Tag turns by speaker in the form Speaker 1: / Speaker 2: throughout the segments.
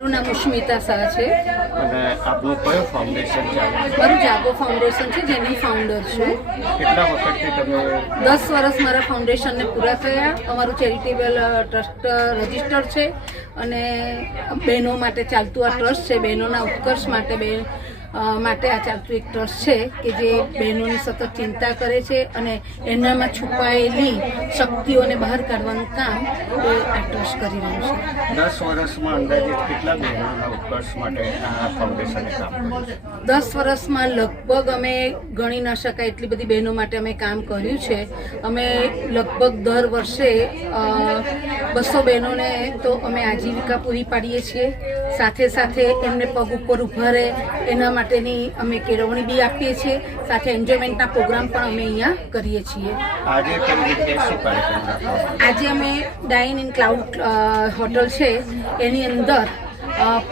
Speaker 1: મારું નામ ઉષ્મિતા શાહ છે.
Speaker 2: અને આપનું કયું ફાઉન્ડેશન છે?
Speaker 1: મારું જાગો ફાઉન્ડેશન છે જેની ફાઉન્ડર છું.
Speaker 2: કેટલા વખતથી તમે
Speaker 1: દસ વર્ષ મારા ફાઉન્ડેશનને પૂરા થયા. અમારું ચેરિટેબલ ટ્રસ્ટ રજિસ્ટર છે. અને બહેનો માટે ચાલતું આ ટ્રસ્ટ છે બહેનોના ઉત્કર્ષ માટે બે માટે આ ચાલતું એક ટ્રસ્ટ છે કે જે બહેનોની સતત ચિંતા કરે છે અને એનામાં છુપાયેલી શક્તિઓને બહાર કાઢવાનું કામ એ આ ટ્રસ્ટ કરી રહ્યું છે.
Speaker 2: દસ વર્ષમાં અંદાજિત કેટલા બહેનોના ઉત્કર્ષ માટે આ ફાઉન્ડેશને કામ
Speaker 1: દસ વર્ષમાં લગભગ અમે ગણી ન શકાય એટલી બધી બહેનો માટે અમે કામ કર્યું છે. અમે લગભગ દર વર્ષે બસો બહેનોને તો અમે આજીવિકા પૂરી પાડીએ છીએ. સાથે સાથે એમને પગ ઉપર ઊભા રહે એના માટેની અમે કેળવણી બી આપીએ છીએ. સાથે એન્જોયમેન્ટના પ્રોગ્રામ પણ અમે અહીંયા કરીએ છીએ.
Speaker 2: આજે
Speaker 1: અમે ડાઇન ઇન ક્લાઉડ હોટલ છે. એની અંદર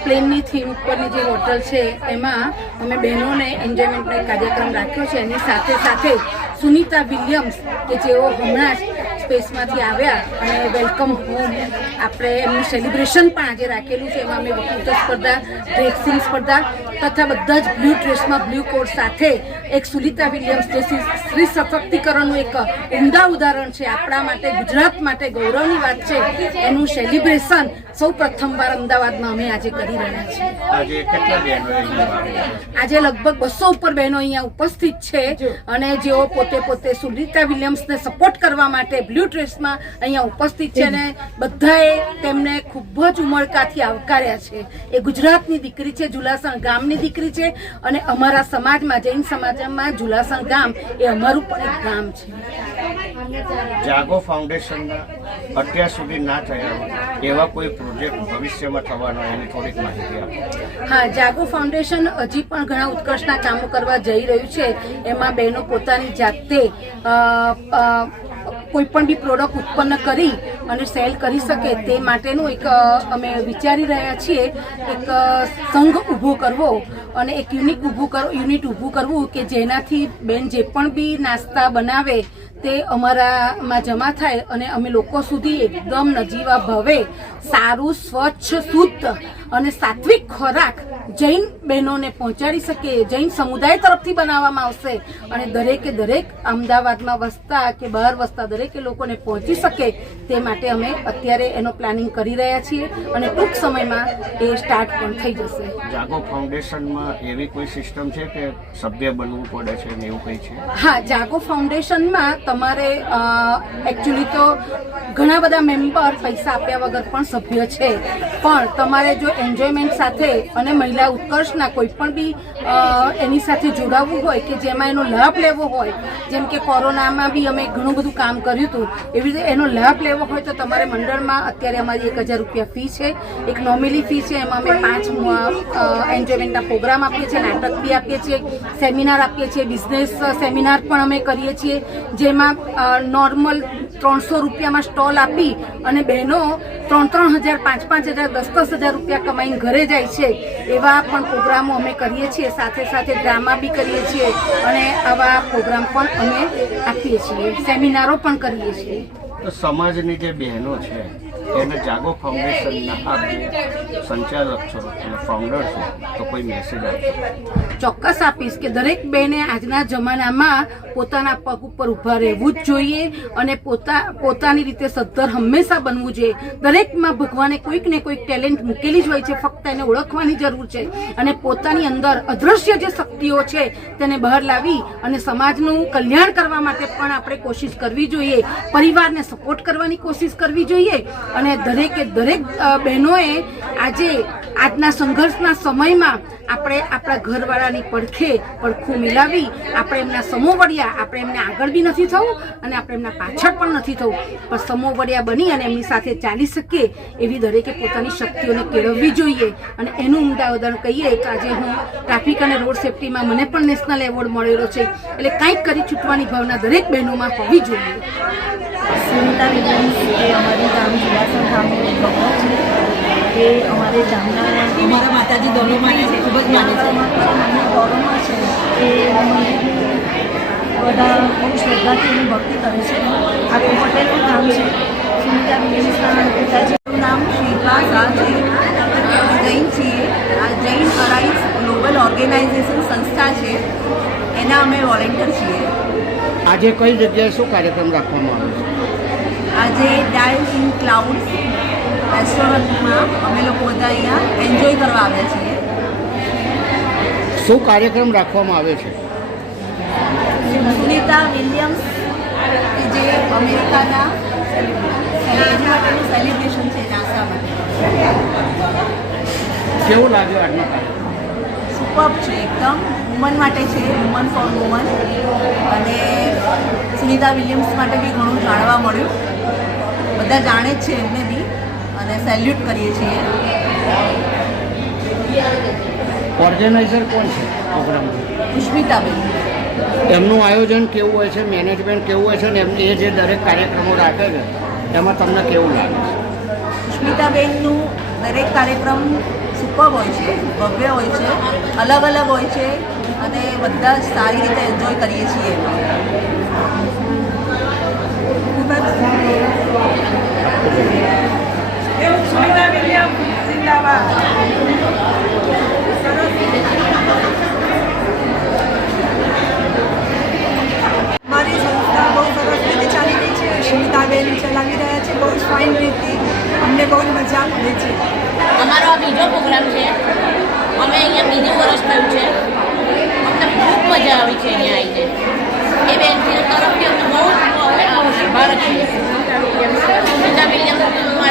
Speaker 1: પ્લેનની થીમ ઉપરની જે હોટલ છે એમાં અમે બહેનોને એન્જોયમેન્ટનો કાર્યક્રમ રાખ્યો છે. એની સાથે સાથે સુનિતા વિલિયમ્સ કે જેઓ હમણાં જ સ્પેસમાંથી આવ્યા અને વેલકમ હોમ. આપણે એમનું સેલિબ્રેશન પણ આજે રાખેલું છે. એમાં અમે વક્તૃત્વ સ્પર્ધા ડ્રેસિંગ સ્પર્ધા તથા બધા જ બ્લુ ડ્રેસમાં બ્લુ કોડ સાથે એક સુનિતા વિલિયમ્સ જે સ્ત્રી સશક્તિકરણનું એક ઉમદા ઉદાહરણ છે. આપણા માટે ગુજરાત માટે ગૌરવની વાત છે. એનું સેલિબ્રેશન સૌ પ્રથમવાર અમદાવાદમાં અમે આજે કરી રહ્યા છીએ.
Speaker 2: આજે કેટલા બહેનો અહીંયા ભાગ લીધો છે?
Speaker 1: આજે લગભગ બસો ઉપર બહેનો અહીંયા ઉપસ્થિત છે અને જેઓ પોતે પોતે સુનિતા વિલિયમ્સને સપોર્ટ કરવા માટે બ્લુ ડ્રેસમાં અહીંયા ઉપસ્થિત છે અને બધાએ તેમને ખૂબ જ ઉમળકાથી આવકાર્યા છે. એ ગુજરાતની દીકરી છે જુલાસણ ગામની દીકરી છે અને અમારા સમાજમાં જૈન સમાજમાં જુલાસણ ગામ એ અમારું પણ એક ગામ છે.
Speaker 2: જાગો ફાઉન્ડેશનના અત્યાર સુધી ના થયા એવા કોઈ પ્રોજેક્ટ ભવિષ્યમાં થવાનો એની થોડીક માહિતી આપો.
Speaker 1: હા જાગો ફાઉન્ડેશન હજી પણ ઘણા ઉત્કર્ષના કામો કરવા જઈ રહ્યું છે. એમાં બહેનો પોતાની જાતે કોઈ પણ બી પ્રોડક્ટ ઉત્પન્ન કરી અને સેલ કરી શકે તે માટેનું એક અમે વિચારી રહ્યા છીએ. એક સંઘ ઊભો કરવો અને એક યુનિક ઊભું કરો, યુનિટ ઊભું કરવું કે જેનાથી બેન જે પણ બી નાસ્તા બનાવે તે અમારામાં જમા થાય અને અમે લોકો સુધી એકદમ નજીવા ભાવે. સારું, સ્વચ્છ, શુદ્ધ અને સાત્વિક ખોરાક જૈન બહેનોને પહોંચાડી શકીએ જૈન સમુદાય તરફથી બનાવવામાં આવશે અને દરેકે દરેક અમદાવાદમાં વસતા કે બહાર વસતા દરેકે લોકોને પહોંચી શકે તે માટે અમે અત્યારે એનો પ્લાનિંગ કરી રહ્યા છીએ અને ટૂંક સમયમાં એ સ્ટાર્ટ પણ થઈ જશે.
Speaker 2: જાગો ફાઉન્ડેશનમાં એવી કોઈ સિસ્ટમ છે કે સભ્ય બનવું પડે છે ને એવું કંઈ છે?
Speaker 1: હા જાગો ફાઉન્ડેશનમાં તમારે એકચ્યુઅલી તો ઘણા બધા મેમ્બર પૈસા આપ્યા વગર પણ સભ્ય છે. પણ તમારે જો એન્જોયમેન્ટ સાથે અને મહિલા ઉત્કર્ષના કોઈ પણ બી એની સાથે જોડાવવું હોય કે જેમાં એનો લાભ લેવો હોય જેમ કે કોરોનામાં બી અમે ઘણું બધું કામ કર્યું હતું એવી રીતે એનો લાભ લેવો હોય તો તમારે મંડળમાં અત્યારે અમારી એક હજાર રૂપિયા ફી છે, એક નોમિલી ફી છે, એમાં અમે પાંચ એન્જોયમેન્ટના પ્રોગ્રામ આપીએ છીએ, નાટક બી આપીએ છીએ, સેમિનાર આપીએ છીએ, બિઝનેસ સેમિનાર પણ અમે કરીએ છીએ, જેમાં નોર્મલ ત્રણસો રૂપિયામાં સ્ટોલ આપી અને બહેનો ત્રણ ત્રણ હજાર પાંચ પાંચ હજાર દસ દસ હજાર રૂપિયા કમાઈને ઘરે જાય છે. એવા પણ પ્રોગ્રામો અમે કરીએ છીએ, સાથે સાથે ડ્રામા બી કરીએ છીએ અને આવા પ્રોગ્રામ પણ અમે આપીએ છીએ, સેમિનારો પણ કરીએ છીએ.
Speaker 2: તો સમાજની જે બહેનો છે એને જાગો ફાઉન્ડેશનના સંચાલક છો અને ફાઉન્ડર છો, તો કોઈ મેસેજ આપશો?
Speaker 1: ચોક્કસ આપીશ કે દરેક બેને આજના જમાનામાં પોતાના પગ ઉપર ઊભા રહેવું જ જોઈએ અને પોતા, પોતાની રીતે સદ્ધર હંમેશા બનવું જોઈએ. દરેકમાં ભગવાને કોઈક ને કોઈક ટેલેન્ટ મૂકેલી જ હોય છે, ફક્ત એને ઓળખવાની જરૂર છે અને પોતાની અંદર અદ્રશ્ય જે શક્તિઓ છે તેને બહાર લાવી અને સમાજનું કલ્યાણ કરવા માટે પણ આપણે કોશિશ કરવી જોઈએ. પરિવારને સપોર્ટ કરવાની કોશિશ કરવી જોઈએ અને દરેકે દરેક બહેનોએ આજે આજના સંઘર્ષના સમયમાં આપણે આપણા ઘરવાળાની પડખે પડખું મિલાવી આપણે એમના સમોવડિયા આપણે એમને આગળ બી નથી થવું અને આપણે એમના પાછળ પણ નથી થવું. પણ સમોવડિયા બની અને એમની સાથે ચાલી શકીએ એવી દરેકે પોતાની શક્તિઓને કેળવવી જોઈએ. અને એનું ઉમદા ઉદાહરણ કહીએ કે આજે હું ટ્રાફિક અને રોડ સેફટીમાં મને પણ નેશનલ એવોર્ડ મળેલો છે. એટલે કંઈક કરી છૂટવાની ભાવના દરેક બહેનોમાં હોવી જોઈએ.
Speaker 3: સુનિતા વિલિયમ્સ, એ ગામ જુલાસણ એ અમારે ગામના
Speaker 4: અમારા માતાજી દોલોમાં એને ખૂબ જ માને છે
Speaker 3: મને છે એ બધા બહુ શ્રદ્ધાથી એની ભક્તિ કરે છે. આખું પટેલનું નામ છે. સુનિતા વિલિયમ્સના પિતાજીનું નામ શિલ્પા શાહ છે.
Speaker 5: જૈન છીએ. આ જૈન અરાઇઝ ગ્લોબલ ઓર્ગેનાઇઝેશન સંસ્થા છે. એના અમે વોલેન્ટિયર છીએ.
Speaker 2: આજે કઈ જગ્યાએ શું કાર્યક્રમ રાખવામાં આવે છે?
Speaker 5: આજે ડાઇવ ઇન ક્લાઉડ રેસ્ટોરન્ટમાં અમે લોકો બધા અહીંયા એન્જોય કરવા આવ્યા છીએ.
Speaker 2: શું કાર્યક્રમ રાખવામાં આવે છે?
Speaker 5: સુનિતા વિલિયમ્સ જે અમેરિકાના માટેનું સેલિબ્રેશન છે નાસા માટે.
Speaker 2: કેવું લાગ્યું આજનો કાર્યક્રમ?
Speaker 5: સુપર્બ છે એકદમ. વુમન માટે છે વુમન ફોર વુમન અને સુનિતા વિલિયમ્સ માટે બી ઘણું જાણવા મળ્યું. બધા જાણે જ છે એમને બી. અને સેલ્યુટ કરીએ છીએ.
Speaker 2: ઓર્ગેનાઇઝર કોણ છે પ્રોગ્રામનું
Speaker 5: પુષ્પિતાબેન.
Speaker 2: એમનું આયોજન કેવું હોય છે મેનેજમેન્ટ કેવું હોય છે ને એમ એ જે દરેક કાર્યક્રમો રાખે છે એમાં તમને કેવું લાગે છે?
Speaker 5: પુષ્મિતાબેનનું દરેક કાર્યક્રમ સુપર હોય છે ભવ્ય હોય છે અલગ અલગ હોય છે અને બધા સારી રીતે એન્જોય કરીએ છીએ. એમાં
Speaker 6: મારી સંસ્થા બહુ સરસ રીતે ચાલી રહી છે. સ્મિતાબેન ચલાવી રહ્યા છે. બહુ જ ફાઇન રીતે અમને બહુ જ મજા આવે છે.
Speaker 7: અમારો બીજો પ્રોગ્રામ છે. અમે અહીંયા બીજું વર્ષ થયું છે. અમને ખૂબ મજા આવી છે અહીંયા આવીને. એ બેન તરફથી બહુ આભાર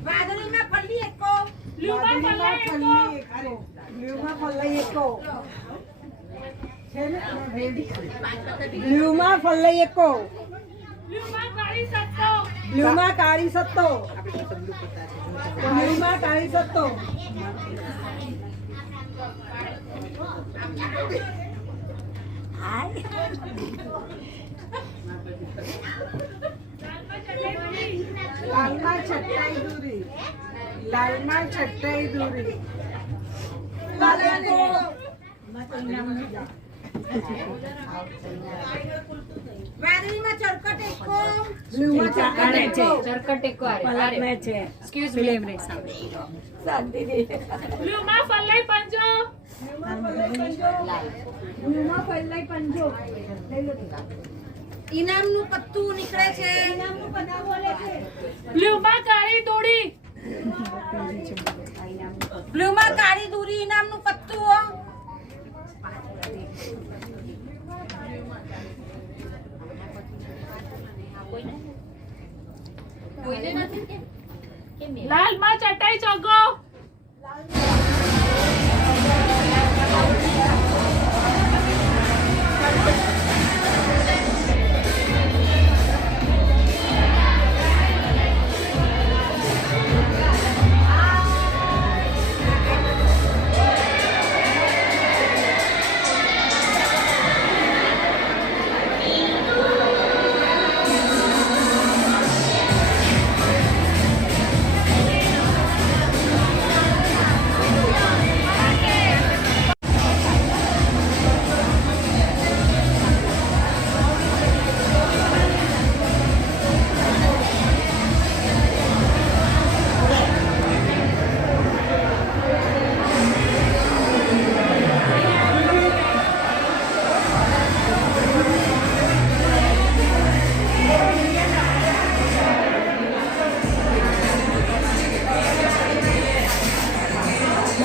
Speaker 8: લ્યુમા પલ્લે એકો
Speaker 6: બ્લુમાં ફલ્લાઈ એકો બ્લુમાં ફલ્લાઈ એકો
Speaker 8: લ્યુમા કાળી સત્તો
Speaker 6: બ્લુમાં કાળી સત્તો બ્લુમાં કાળી સત્તો લાલમાં છટ્ટાઈ દૂરી. લાલમાં છટ્ટાઈ દૂરી. બ્લુમાં ચરકટ એકો.
Speaker 8: લ્યુમા ફલ્લે પંજો.
Speaker 6: બ્લુમાં ફલ્લાઈ પંજો.
Speaker 5: ઇનામનું પત્તું નીકળે છે.
Speaker 8: બ્લુમાં કાળી દોડી
Speaker 5: બ્લુમાં કાળી દૂરી ઇનામનું પત્તું
Speaker 8: લાલમાં ચટાઈ ચોગો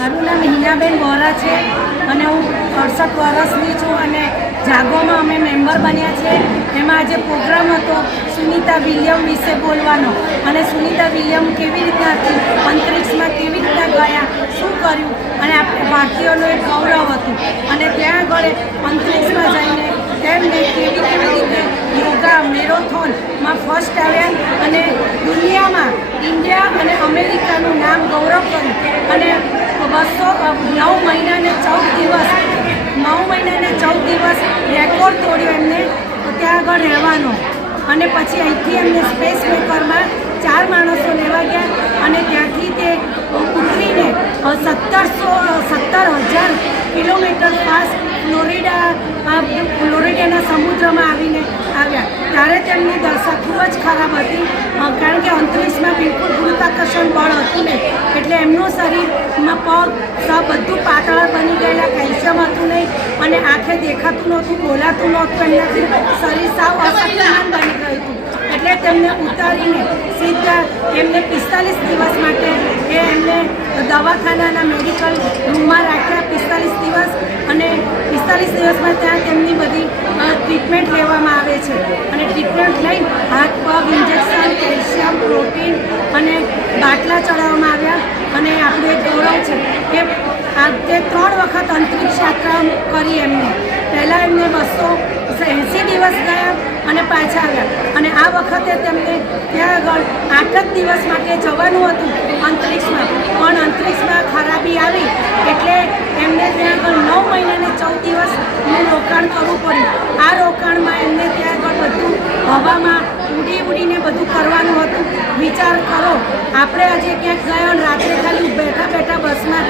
Speaker 3: મારું નામ હિનાબેન વોરા છે અને હું અડસઠ વર્ષની છું અને જાગોમાં અમે મેમ્બર બન્યા છે. એમાં આજે પ્રોગ્રામ હતો સુનિતા વિલિયમ વિશે બોલવાનો. અને સુનિતા વિલિયમ કેવી રીતના અંતરિક્ષમાં કેવી રીતના ગયા? શું કર્યું? અને આપણે ભારતીયોનું એક ગૌરવ હતું. અને ત્યાં આગળ અંતરિક્ષમાં જઈને તેમને કેવી કેવી રીતે યોગા મેરોથોનમાં ફર્સ્ટ આવ્યા અને દુનિયામાં ઇન્ડિયા અને અમેરિકાનું નામ ગૌરવ કર્યું અને બસો નવ મહિના ને ચૌદ દિવસ, નવ મહિના ને ચૌદ દિવસ રેકોર્ડ તોડ્યો એમને. ત્યાં આગળ રહેવાનો. અને પછી અહીંથી એમને સ્પેસ મેકરમાં ચાર માણસો લેવા ગયા. અને ત્યાંથી તે ઉતરીને સત્તરસો સત્તર હજાર કિલોમીટર ફાસ્ટ ફ્લોરિડા ફ્લોરિડાના સમુદ્રમાં આવીને આવ્યા ત્યારે તેમની દશા ખૂબ જ ખરાબ હતી કારણ કે અંતરિક્ષમાં બિલકુલ ગુરુત્વાકર્ષણ બળ હતું નહીં એટલે એમનું શરીરમાં પગ સબ બધું પાતળા બની ગયેલા કેલ્શિયમ હતું નહીં અને આંખે દેખાતું નહોતું બોલાતું નહોતું એમનાથી શરીર સાવ અશક્તિમાન બની ગયું હતું એટલે તેમને ઉતારીને સીધા એમને પિસ્તાલીસ દિવસ માટે એ એમને દવાખાનાના મેડિકલ રૂમમાં રાખ્યા પિસ્તાલીસ દિવસ અને પિસ્તાલીસ દિવસમાં ત્યાં તેમની બધી ટ્રીટમેન્ટ લેવામાં આવે છે. અને ટ્રીટમેન્ટ લઈ હાથ, પગ ઇન્જેક્શન કેલ્શિયમ પ્રોટીન અને બાટલા ચડાવવામાં આવ્યા. અને આપણું એક ગૌરવ છે કે આ તે ત્રણ વખત અંતરિક્ષ યાત્રા કરી એમને. પહેલાં એમને બસો એંસી દિવસ ગયા. અને પાછા આવ્યા. અને આ વખતે તેમને ત્યાં આગળ આઠ જ દિવસ માટે જવાનું હતું અંતરિક્ષમાં. પણ અંતરિક્ષમાં ખરાબી આવી એટલે એમને ત્યાં આગળ નવ મહિનાને ચૌદ દિવસનું રોકાણ કરવું પડ્યું. આ રોકાણમાં એમને ત્યાં આગળ બધું હવામાં ઉડી ઉડીને બધું કરવાનું હતું. વિચાર કરો, આપણે આજે ક્યાંક ગયા રાત્રે ખાલી બેઠા બેઠા બસમાં